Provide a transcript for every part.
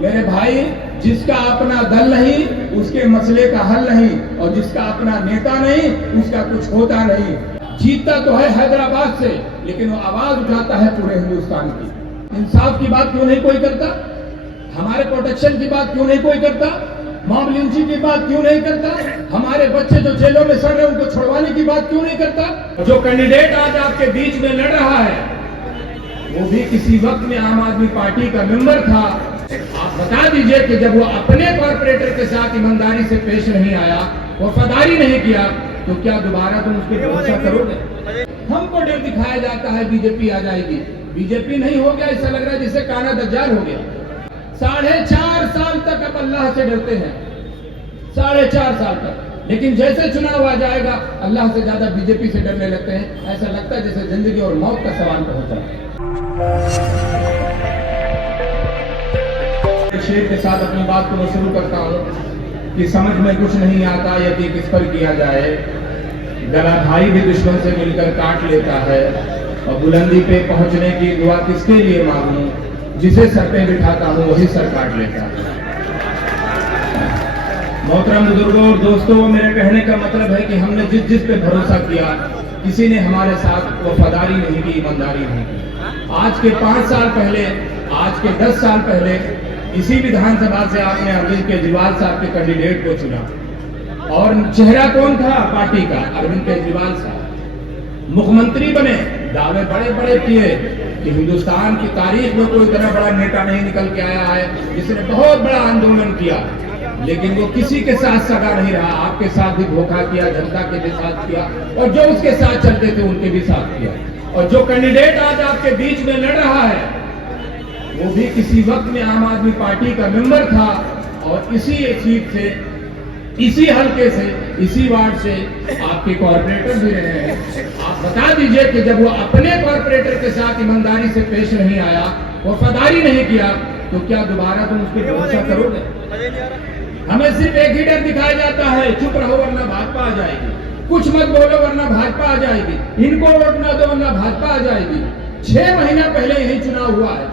मेरे भाई, जिसका अपना दल नहीं उसके मसले का हल नहीं, और जिसका अपना नेता नहीं उसका कुछ होता नहीं। जीतता तो है हैदराबाद से, लेकिन वो आवाज उठाता है पूरे हिंदुस्तान की। इंसाफ की बात क्यों नहीं कोई करता? हमारे प्रोटेक्शन की बात क्यों नहीं कोई करता? मॉब लिंचिंग की बात क्यों नहीं करता? हमारे बच्चे जो जेलों में सड़ रहे हैं उनको छुड़वाने की बात क्यों नहीं करता? जो कैंडिडेट आज आपके बीच में लड़ रहा है वो भी किसी वक्त में आम आदमी पार्टी का मेंबर था। आप बता दीजिए कि जब वो अपने कॉर्पोरेटर के साथ ईमानदारी से पेश नहीं आया, वफादारी नहीं किया, तो क्या दोबारा तुम उस पर भरोसा करोगे? हमको डर दिखाया जाता है बीजेपी आ जाएगी। बीजेपी नहीं हो गया, ऐसा लग रहा है जिससे काना दज्जाल हो गया। 4.5 साल तक अब अल्लाह से डरते हैं, 4.5 साल तक। लेकिन जैसे चुनाव आ जाएगा अल्लाह से ज्यादा बीजेपी से डरने लगते हैं। ऐसा लगता है जैसे जिंदगी और मौत का सवाल पहुंचा। शेर के साथ अपनी बात को मैं शुरू करता हूँ कि समझ में कुछ नहीं आता यदि किस पर किया जाए। गला भाई भी दुश्मन से मिलकर काट लेता है, और बुलंदी पे पहुंचने की दुआ किसके लिए मांगूं? जिसे सर पे बिठाता हूँ वही सर काट लेता है। मोहतरम बुजुर्गों और दोस्तों, मेरे कहने का मतलब है कि हमने जिस पे भरोसा किया, किसी ने हमारे साथ वफादारी नहीं की, ईमानदारी नहीं की। आज के 5 साल पहले, आज के 10 साल पहले इसी विधानसभा से आपने अरविंद केजरीवाल साहब के कैंडिडेट को चुना, और चेहरा कौन था पार्टी का? अरविंद केजरीवाल साहब मुख्यमंत्री बने, दावे बड़े बड़े किए कि हिंदुस्तान की तारीख में कोई इतना बड़ा नेता नहीं निकल के आया है जिसने बहुत बड़ा आंदोलन किया। लेकिन वो किसी के साथ सगा नहीं रहा, आपके साथ भी धोखा किया, जनता के भी साथ किया, और जो उसके साथ चलते थे उनके भी साथ किया। और जो कैंडिडेट आज आपके बीच में लड़ रहा है वो भी किसी वक्त में आम आदमी पार्टी का मेंबर था, और इसी सीट से, इसी हल्के से, इसी वार्ड से आपके कॉर्पोरेटर भी रहे हैं। आप बता दीजिए कि जब वो अपने कॉर्पोरेटर के साथ ईमानदारी से पेश नहीं आया, वफादारी नहीं किया, तो क्या दोबारा तुम उस पर भरोसा करोगे? हमें सिर्फ एक ही डर दिखाया जाता है, चुप रहो वरना भाजपा आ जाएगी, कुछ मत बोलो वरना भाजपा आ जाएगी, इनको वोट ना दो वरना भाजपा आ जाएगी। 6 महीना पहले यही चुनाव हुआ है,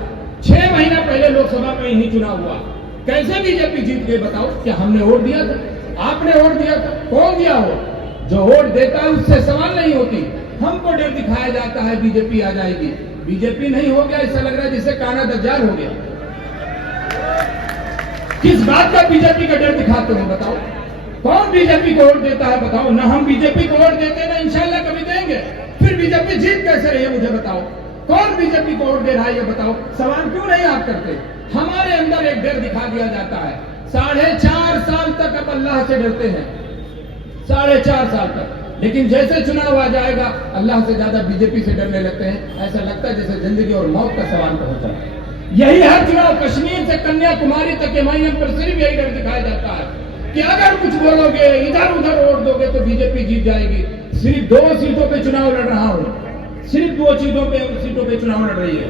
6 महीना पहले लोकसभा में यही चुनाव हुआ। कैसे बीजेपी जीत गई बताओ? क्या हमने वोट दिया था? आपने वोट दिया था? कौन दिया हो? जो वोट देता है उससे सवाल नहीं होती। हमको डर दिखाया जाता है बीजेपी आ जाएगी। बीजेपी नहीं हो गया, ऐसा लग रहा है जिससे काना दज्जाल हो गया। किस बात का बीजेपी का डर दिखाते हो बताओ? कौन बीजेपी को वोट देता है बताओ? ना हम बीजेपी को वोट देते, ना इंशाल्लाह कभी देंगे। फिर बीजेपी जीत कैसे रही है मुझे बताओ? कौन बीजेपी को वोट दे रहा है ये बताओ? सवाल क्यों नहीं आप करते? हमारे अंदर एक डर दिखा दिया जाता है। 4.5 साल तक अब अल्लाह से डरते हैं, 4.5 साल तक। लेकिन जैसे चुनाव आ जाएगा अल्लाह से ज्यादा बीजेपी से डरने लगते हैं। ऐसा लगता है जैसे जिंदगी और मौत का सवाल पहुंचा। यही हर चुनाव, कश्मीर से कन्याकुमारी तक एमआईएम पर सिर्फ यही डर दिखाया जाता है कि अगर कुछ बोलोगे, इधर उधर वोट दोगे तो बीजेपी जीत जाएगी। सिर्फ 2 सीटों पे चुनाव लड़ रहा हूं, सिर्फ 2 सीटों पे चुनाव लड़ रही है,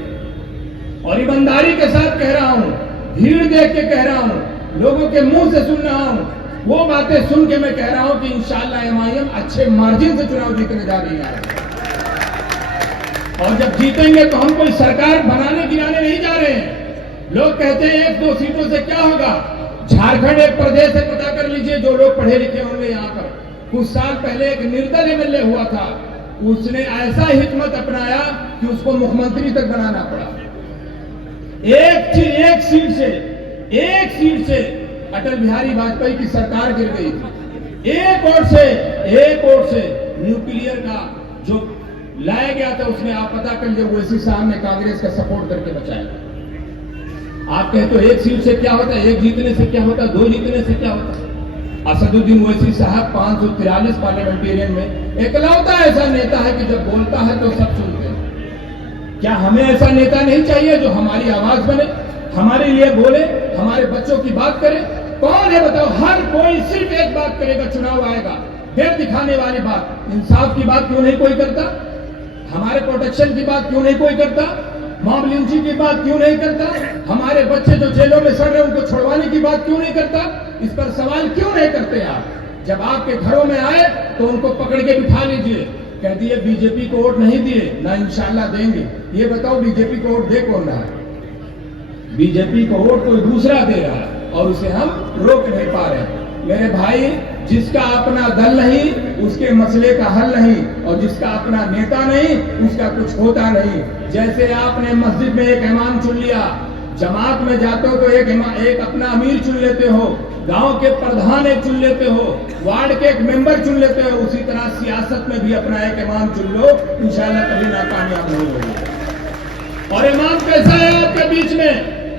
और ईमानदारी के साथ कह रहा हूं, भीड़ देख के कह रहा हूं, लोगों के मुंह से सुन रहा हूं, वो बातें सुन के मैं कह रहा हूं कि इंशाल्लाह एमआईएम अच्छे मार्जिन से चुनाव जीतने जा रही है। और जब जीतेंगे तो हम कोई सरकार बनाने गिराने नहीं जा रहे हैं। लोग कहते हैं 1-2 सीटों से क्या होगा? झारखंड एक प्रदेश है, पता कर लीजिए, जो लोग पढ़े लिखे होंगे यहाँ पर। कुछ साल पहले एक निर्दल एमएलए हुआ था, उसने ऐसा हिकमत अपनाया कि उसको मुख्यमंत्री तक बनाना पड़ा। एक सीट से अटल बिहारी वाजपेयी की सरकार गिर गई थी। एक वोट से न्यूक्लियर का जो लाया गया था उसमें आप पता कर लीजिए, ओवैसी साहब ने कांग्रेस का सपोर्ट करके बचाया। आप कहते हो 1 सीट से क्या होता है, 1 जीतने से क्या होता है, 2 जीतने से क्या होता है? असदुद्दीन ओवैसी साहब 543 पार्लियामेंटेरियन में एकलौता ऐसा नेता है कि जब बोलता है तो सब सुनते हैं। क्या हमें ऐसा नेता नहीं चाहिए जो हमारी आवाज बने, हमारे लिए बोले, हमारे बच्चों की बात करे? कौन है बताओ? हर कोई सिर्फ एक बात करेगा, चुनाव आएगा, डर दिखाने वाली बात। इंसाफ की बात क्यों नहीं कोई करता? हमारे प्रोटेक्शन की बात क्यों नहीं कोई करता? मॉब लिंचिंग की बात क्यों नहीं करता? हमारे बच्चे जो जेलों में सड़ रहे हैं उनको छुड़वाने की बात क्यों नहीं करता? इस पर सवाल क्यों नहीं करते आप? जब आपके घरों में आए तो उनको पकड़ के बिठा लीजिए, कह दिए बीजेपी को वोट नहीं दिए ना इंशाल्लाह देंगे। ये बताओ बीजेपी को वोट दे कौन रहा है? बीजेपी को वोट कोई दूसरा दे रहा है और उसे हम रोक नहीं पा रहे। मेरे भाई, जिसका अपना दल नहीं उसके मसले का हल नहीं, और जिसका अपना नेता नहीं उसका कुछ होता नहीं। जैसे आपने मस्जिद में एक इमाम चुन लिया, जमात में जाते हो तो एक अपना अमीर चुन लेते हो, गांव के प्रधान एक चुन लेते हो, वार्ड के एक मेंबर चुन लेते हो, उसी तरह सियासत में भी अपना एक इमाम चुन लो, इंशाल्लाह कभी नाकामयाब नहीं होगी। और इमाम कैसा है आपके बीच में?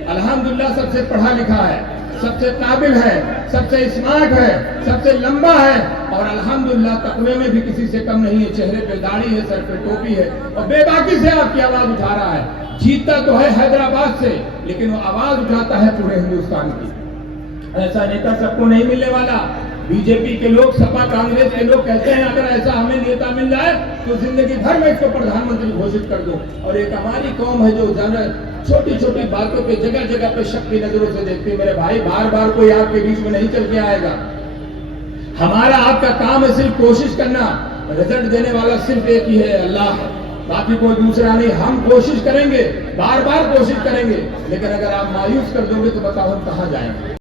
अल्हम्दुलिल्लाह सबसे पढ़ा लिखा है, सबसे काबिल है, सबसे स्मार्ट है, सबसे लंबा है, और अल्हम्दुलिल्लाह तकवे में भी किसी से कम नहीं है। चेहरे पे दाढ़ी है, सर पे टोपी है, और बेबाकी से आपकी आवाज उठा रहा है। जीतता तो है हैदराबाद से, लेकिन वो आवाज उठाता है पूरे हिंदुस्तान की। ऐसा नेता सबको नहीं मिलने वाला। बीजेपी के लोग, सपा कांग्रेस के लोग कहते हैं अगर ऐसा हमें नेता मिल जाए तो जिंदगी भर में इसको प्रधानमंत्री घोषित कर दो। और एक हमारी कौम है जो छोटी छोटी बातों पे, जगह जगह पे शक की नजरों से देखती है। मेरे भाई, बार बार कोई आपके बीच में नहीं चल के आएगा। हमारा आपका काम है सिर्फ कोशिश करना। रिजल्ट देने वाला सिर्फ एक ही है, अल्लाह, बाकी कोई दूसरा नहीं। हम कोशिश करेंगे, बार बार कोशिश करेंगे, लेकिन अगर आप मायूस कर दोगे तो बताओ हम कहां जाएंगे।